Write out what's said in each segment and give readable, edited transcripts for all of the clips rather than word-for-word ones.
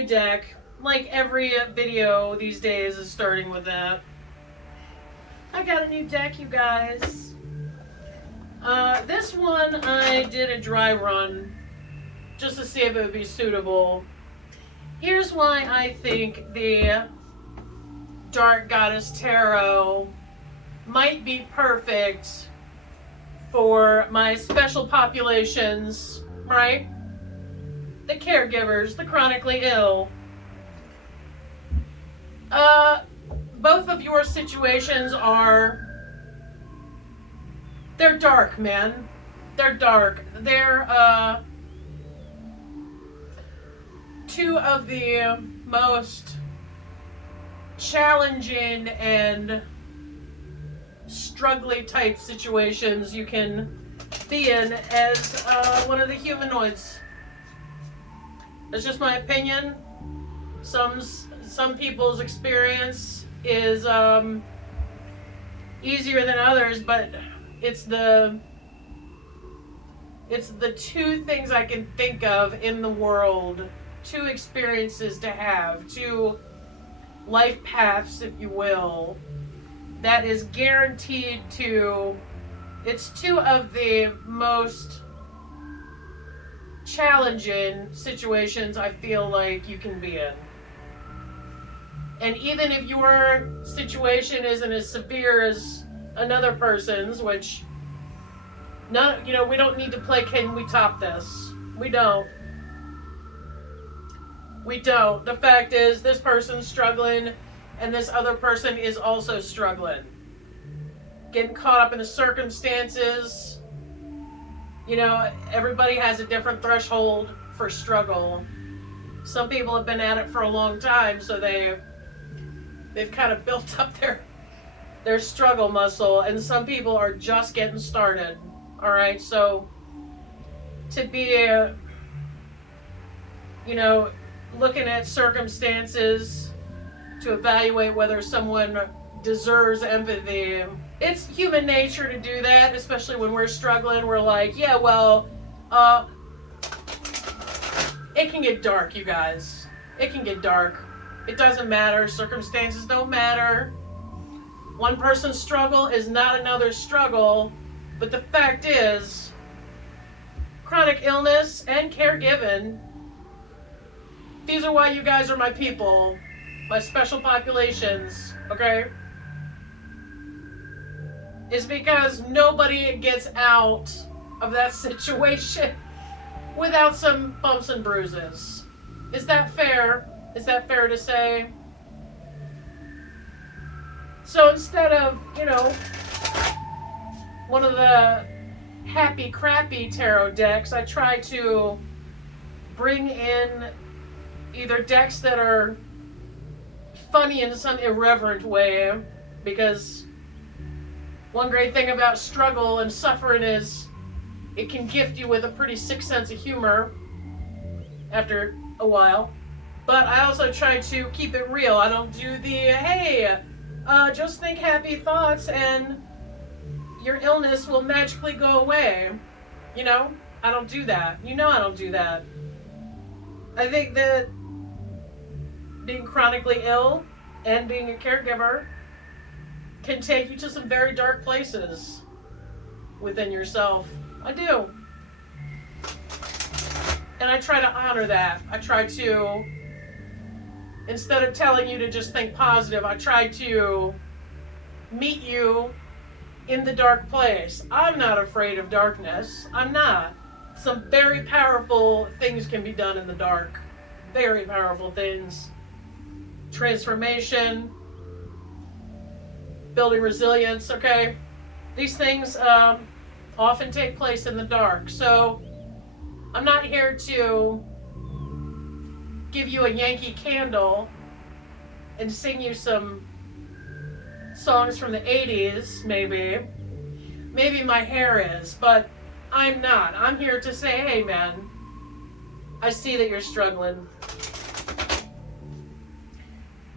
new deck. Like every video these days is starting with that. I got a new deck, you guys. This one I did a dry run just to see if it would be suitable. Here's why I think the Dark Goddess Tarot might be perfect for my special populations, right? The caregivers, the chronically ill. Both of your situations they're dark, man. They're dark. They're, two of the most challenging and struggly type situations you can be in as one of the humanoids. That's just my opinion. Some people's experience is easier than others, but it's the two things I can think of in the world, two experiences to have, two life paths, if you will, that is guaranteed to, it's two of the most challenging situations I feel like you can be in. And even if your situation isn't as severe as another person's, which we don't need to play can we top this. We don't. The fact is, this person's struggling and this other person is also struggling. Getting caught up in the circumstances. Everybody has a different threshold for struggle. Some people have been at it for a long time, so they've kind of built up their struggle muscle, and some people are just getting started. All right, so to be looking at circumstances to evaluate whether someone deserves empathy, it's human nature to do that, especially when we're struggling. We're like, yeah, well, it can get dark, you guys. It can get dark. It doesn't matter. Circumstances don't matter. One person's struggle is not another's struggle. But the fact is, chronic illness and caregiving, these are why you guys are my people, my special populations, okay? Is because nobody gets out of that situation without some bumps and bruises. Is that fair? Is that fair to say? So instead of, one of the happy crappy tarot decks, I try to bring in either decks that are funny in some irreverent way, because one great thing about struggle and suffering is it can gift you with a pretty sick sense of humor after a while. But I also try to keep it real. I don't do the, hey, just think happy thoughts and your illness will magically go away. I don't do that. I don't do that. I think that being chronically ill and being a caregiver can take you to some very dark places within yourself. I do. And I try to honor that. I try to, instead of telling you to just think positive, I try to meet you in the dark place. I'm not afraid of darkness. I'm not. Some very powerful things can be done in the dark. Very powerful things. Transformation. Building resilience, okay? These things often take place in the dark. So I'm not here to give you a Yankee Candle and sing you some songs from the 80s, maybe. Maybe my hair is, but I'm not. I'm here to say, hey man, I see that you're struggling.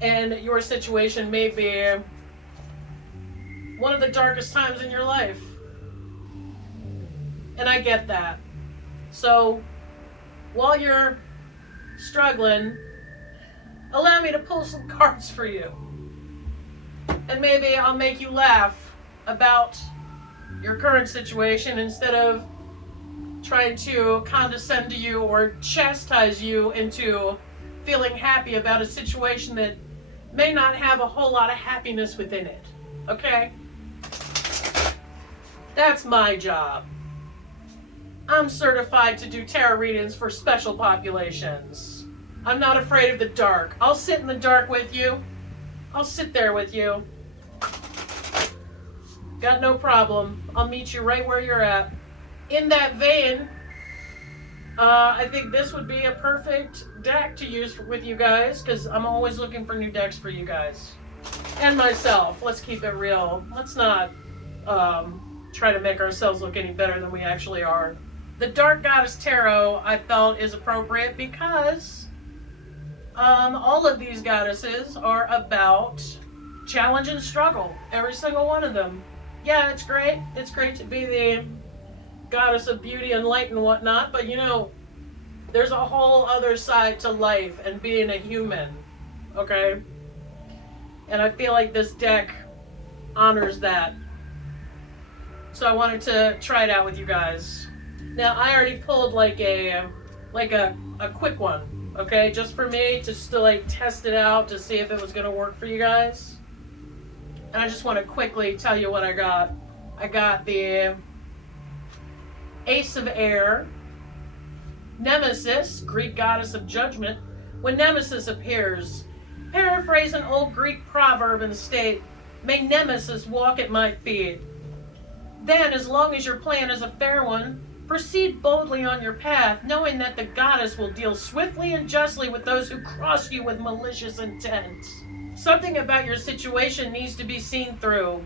And your situation may be one of the darkest times in your life. And I get that. So while you're struggling, allow me to pull some cards for you. And maybe I'll make you laugh about your current situation instead of trying to condescend to you or chastise you into feeling happy about a situation that may not have a whole lot of happiness within it. Okay? That's my job. I'm certified to do tarot readings for special populations. I'm not afraid of the dark. I'll sit in the dark with you. I'll sit there with you. Got no problem. I'll meet you right where you're at. In that vein, I think this would be a perfect deck to use with you guys, because I'm always looking for new decks for you guys. And myself. Let's keep it real. Let's not try to make ourselves look any better than we actually are. The Dark Goddess Tarot, I felt, is appropriate because all of these goddesses are about challenge and struggle. Every single one of them. Yeah, it's great. It's great to be the goddess of beauty and light and whatnot, but you know, there's a whole other side to life and being a human, okay? And I feel like this deck honors that. So I wanted to try it out with you guys. Now, I already pulled like a quick one, okay? Just for me, just to like test it out to see if it was gonna work for you guys. And I just want to quickly tell you what I got. I got the Ace of Air, Nemesis, Greek goddess of judgment. When Nemesis appears, paraphrase an old Greek proverb and state, "May Nemesis walk at my feet." Then, as long as your plan is a fair one, proceed boldly on your path, knowing that the goddess will deal swiftly and justly with those who cross you with malicious intent. Something about your situation needs to be seen through.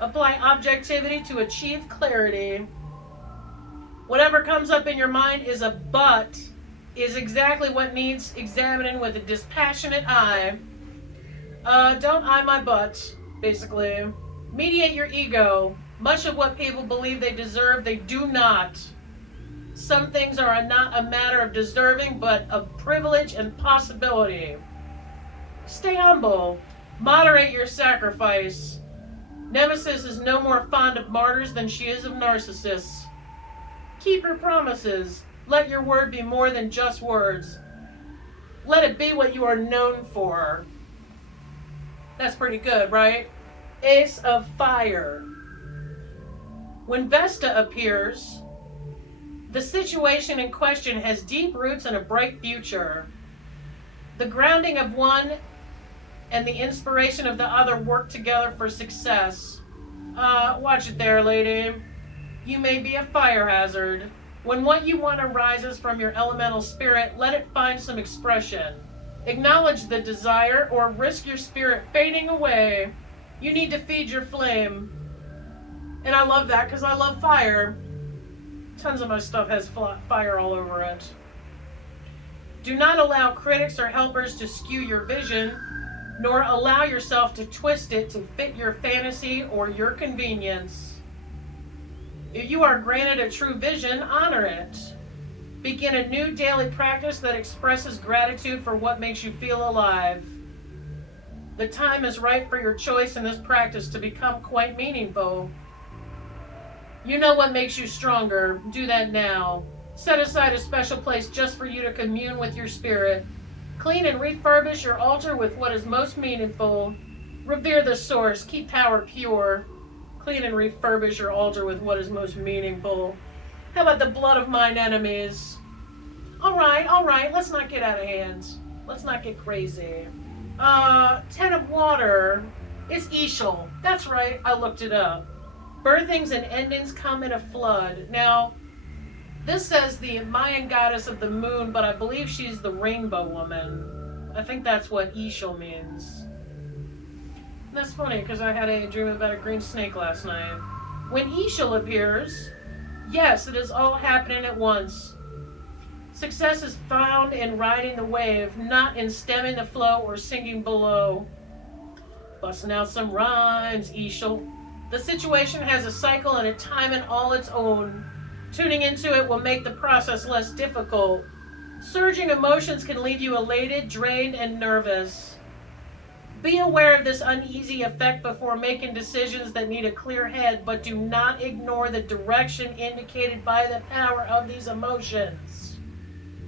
Apply objectivity to achieve clarity. Whatever comes up in your mind is exactly what needs examining with a dispassionate eye. Don't eye my butt, basically. Mediate your ego. Much of what people believe they deserve, they do not. Some things are not a matter of deserving, but of privilege and possibility. Stay humble. Moderate your sacrifice. Nemesis is no more fond of martyrs than she is of narcissists. Keep your promises. Let your word be more than just words. Let it be what you are known for. That's pretty good, right? Ace of Fire. When Vesta appears, the situation in question has deep roots and a bright future. The grounding of one and the inspiration of the other work together for success. Watch it there, lady. You may be a fire hazard. When what you want arises from your elemental spirit, let it find some expression. Acknowledge the desire or risk your spirit fading away. You need to feed your flame. And I love that because I love fire. Tons of my stuff has fire all over it. Do not allow critics or helpers to skew your vision, nor allow yourself to twist it to fit your fantasy or your convenience. If you are granted a true vision, honor it. Begin a new daily practice that expresses gratitude for what makes you feel alive. The time is right for your choice in this practice to become quite meaningful. You know what makes you stronger. Do that now. Set aside a special place just for you to commune with your spirit. Clean and refurbish your altar with what is most meaningful. Revere the source. Keep power pure. Clean and refurbish your altar with what is most meaningful. How about the blood of mine enemies? All right. Let's not get out of hand. Let's not get crazy. 10 of water. It's Ishil. That's right. I looked it up. Birthings and endings come in a flood. Now, this says the Mayan goddess of the moon, but I believe she's the rainbow woman. I think that's what Ishil means. That's funny because I had a dream about a green snake last night. When Ishil appears, yes, it is all happening at once. Success is found in riding the wave, not in stemming the flow or sinking below. Busting out some rhymes, Ishil. The situation has a cycle and a time and all its own. Tuning into it will make the process less difficult. Surging emotions can leave you elated, drained, and nervous. Be aware of this uneasy effect before making decisions that need a clear head, but do not ignore the direction indicated by the power of these emotions.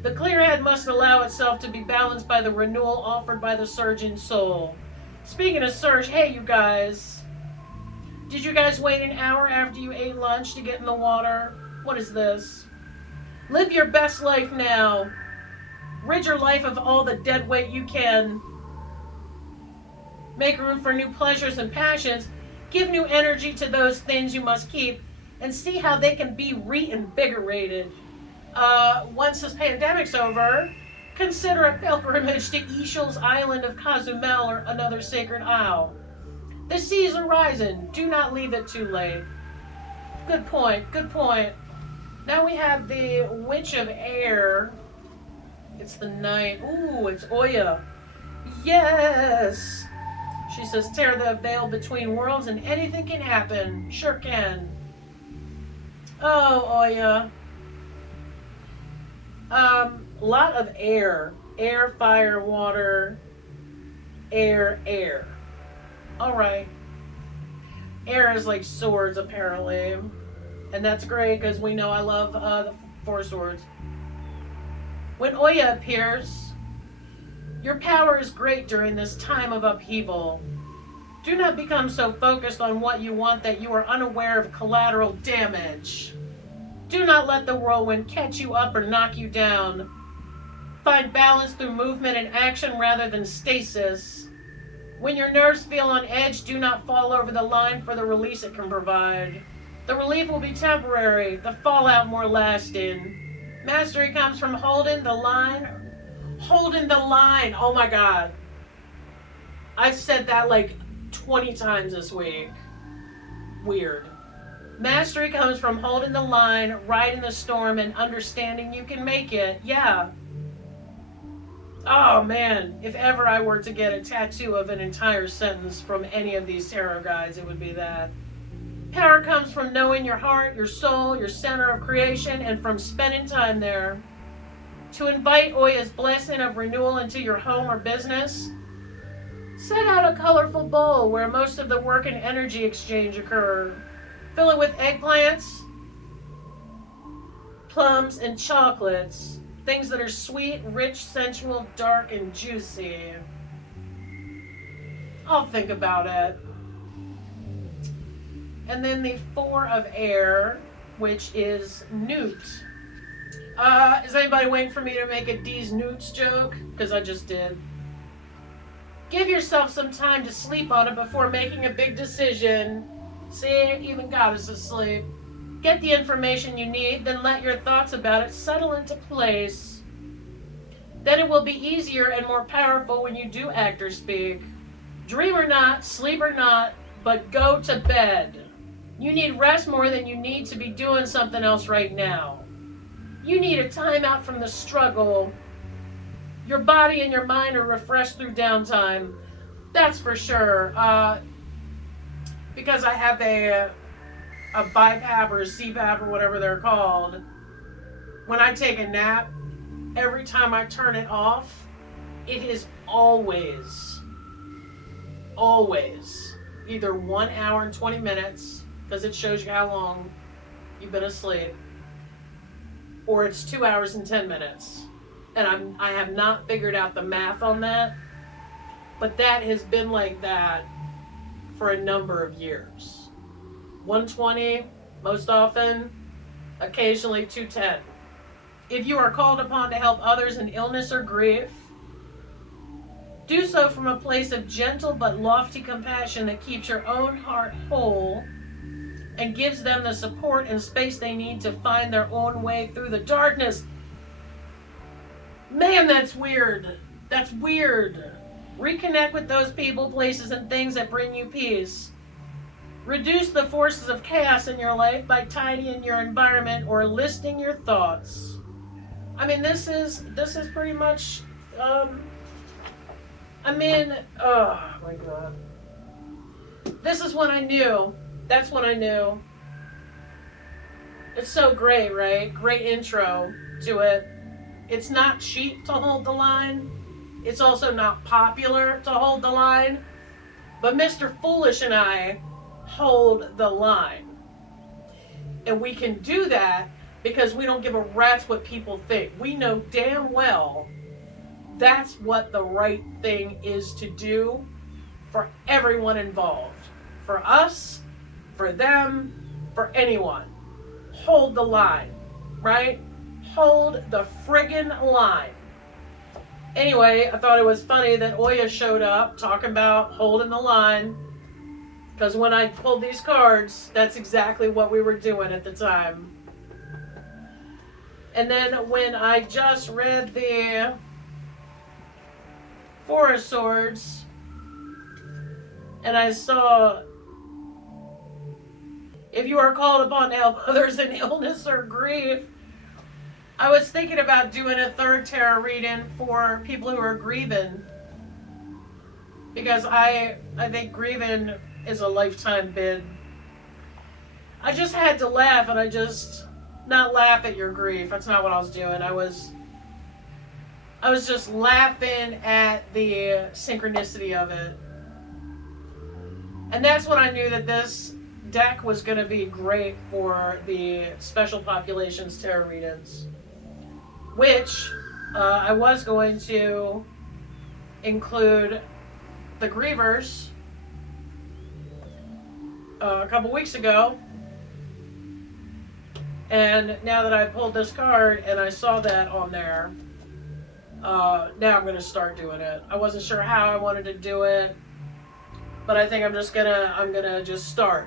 The clear head must allow itself to be balanced by the renewal offered by the surging soul. Speaking of surge, hey you guys. Did you guys wait an hour after you ate lunch to get in the water? What is this? Live your best life now. Rid your life of all the dead weight you can. Make room for new pleasures and passions. Give new energy to those things you must keep and see how they can be reinvigorated. Once this pandemic's over, consider a pilgrimage to Ishel's island of Cozumel or another sacred isle. The seas are rising. Do not leave it too late. Good point. Good point. Now we have the Witch of Air. It's the night. Ooh, it's Oya. Yes! She says, tear the veil between worlds and anything can happen. Sure can. Oh, Oya. Lot of air. Air, fire, water. Air, air. Alright. Air is like swords, apparently. And that's great, because we know I love the Four Swords. When Oya appears, your power is great during this time of upheaval. Do not become so focused on what you want that you are unaware of collateral damage. Do not let the whirlwind catch you up or knock you down. Find balance through movement and action rather than stasis. When your nerves feel on edge, do not fall over the line for the release it can provide. The relief will be temporary, the fallout more lasting. Mastery comes from holding the line. Holding the line. Oh my God. I've said that like 20 times this week. Weird. Mastery comes from holding the line, riding the storm, and understanding you can make it. Yeah. Oh man. If ever I were to get a tattoo of an entire sentence from any of these tarot guides, it would be that. Power comes from knowing your heart, your soul, your center of creation, and from spending time there. To invite Oya's blessing of renewal into your home or business, set out a colorful bowl where most of the work and energy exchange occur. Fill it with eggplants, plums, and chocolates. Things that are sweet, rich, sensual, dark, and juicy. I'll think about it. And then the Four of Air, which is Newt. Is anybody waiting for me to make a D's Newts joke? Because I just did. Give yourself some time to sleep on it before making a big decision. See, even goddesses sleep. Get the information you need, then let your thoughts about it settle into place. Then it will be easier and more powerful when you do act or speak. Dream or not, sleep or not, but go to bed. You need rest more than you need to be doing something else right now. You need a time out from the struggle. Your body and your mind are refreshed through downtime. That's for sure. Because I have a BiPAP or a CPAP or whatever they're called. When I take a nap, every time I turn it off, it is always either 1 hour and 20 minutes, because it shows you how long you've been asleep, or it's 2 hours and 10 minutes. And I have not figured out the math on that, but that has been like that for a number of years. 120 most often, occasionally 210. If you are called upon to help others in illness or grief, do so from a place of gentle but lofty compassion that keeps your own heart whole and gives them the support and space they need to find their own way through the darkness. Man, that's weird. That's weird. Reconnect with those people, places, and things that bring you peace. Reduce the forces of chaos in your life by tidying your environment or listing your thoughts. I mean, this is pretty much, oh my God. This is when I knew. That's when I knew. It's so great, right? Great intro to it. It's not cheap to hold the line. It's also not popular to hold the line. But Mr. Foolish and I hold the line. And we can do that because we don't give a rat's what people think. We know damn well that's what the right thing is to do for everyone involved. For us, for them, for anyone. Hold the line, right? Hold the friggin' line. Anyway, I thought it was funny that Oya showed up talking about holding the line. Because when I pulled these cards, that's exactly what we were doing at the time. And then when I just read the Four of Swords, and I saw, if you are called upon to help others in illness or grief, I was thinking about doing a third tarot reading for people who are grieving. Because I think grieving is a lifetime bid. I just had to laugh, and I just, not laugh at your grief. That's not what I was doing. I was just laughing at the synchronicity of it. And that's when I knew that this deck was going to be great for the special populations tarot readings. Which I was going to include the grievers a couple weeks ago. And now that I pulled this card and I saw that on there, now I'm going to start doing it. I wasn't sure how I wanted to do it, but I think I'm gonna just start.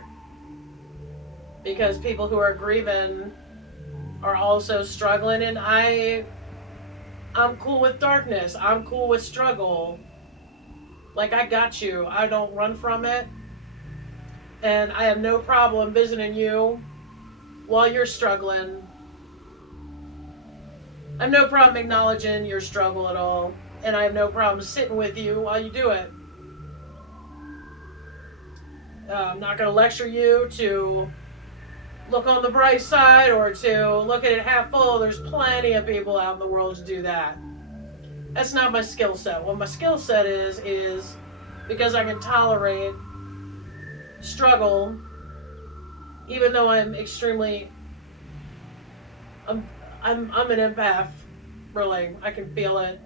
Because people who are grieving are also struggling, and I'm cool with darkness. I'm cool with struggle. Like, I got you. I don't run from it. And I have no problem visiting you while you're struggling. I have no problem acknowledging your struggle at all. And I have no problem sitting with you while you do it. I'm not going to lecture you to look on the bright side or to look at it half full. There's plenty of people out in the world to do that. That's not my skill set. What my skill set is because I can tolerate struggle, even though I'm extremely, I'm an empath, really. I can feel it.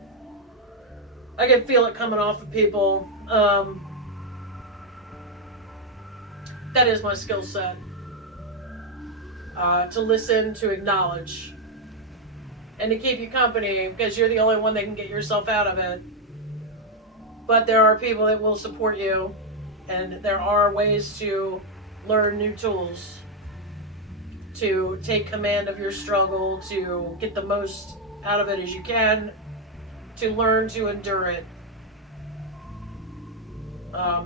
I can feel it coming off of people. That is my skill set. To listen, to acknowledge, and to keep you company, because you're the only one that can get yourself out of it. But there are people that will support you, and there are ways to learn new tools, to take command of your struggle, to get the most out of it as you can, to learn to endure it.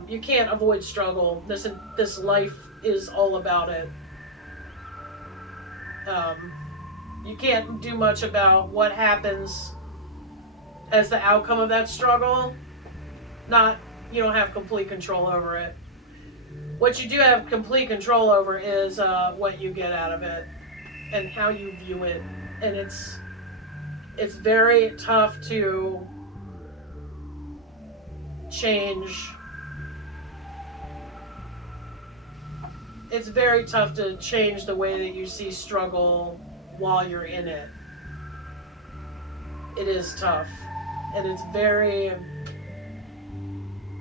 You can't avoid struggle. This life is all about it. You can't do much about what happens as the outcome of that struggle. You don't have complete control over it. What you do have complete control over is what you get out of it and how you view it. And it's very tough to change. It's very tough to change the way that you see struggle while you're in it. It is tough. And it's very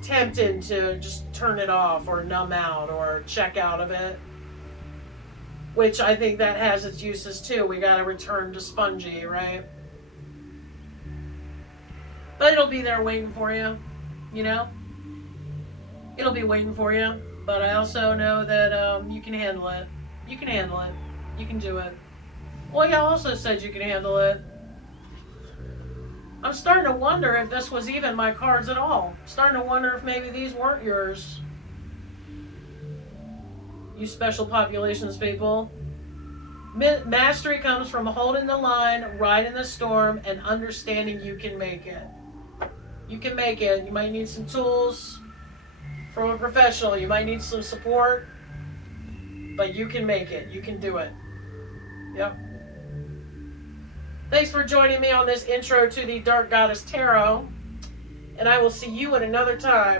tempting to just turn it off or numb out or check out of it. Which I think that has its uses too. We gotta return to spongy, right? But it'll be there waiting for you, you know? It'll be waiting for you. But I also know that you can handle it. You can handle it. You can do it. Well, you also said you can handle it. I'm starting to wonder if this was even my cards at all. I'm starting to wonder if maybe these weren't yours. You special populations people. Mastery comes from holding the line, riding the storm, and understanding you can make it. You can make it. You might need some tools from a professional. You might need some support, but you can make it. You can do it. Yep. Thanks for joining me on this intro to the Dark Goddess Tarot. And I will see you at another time.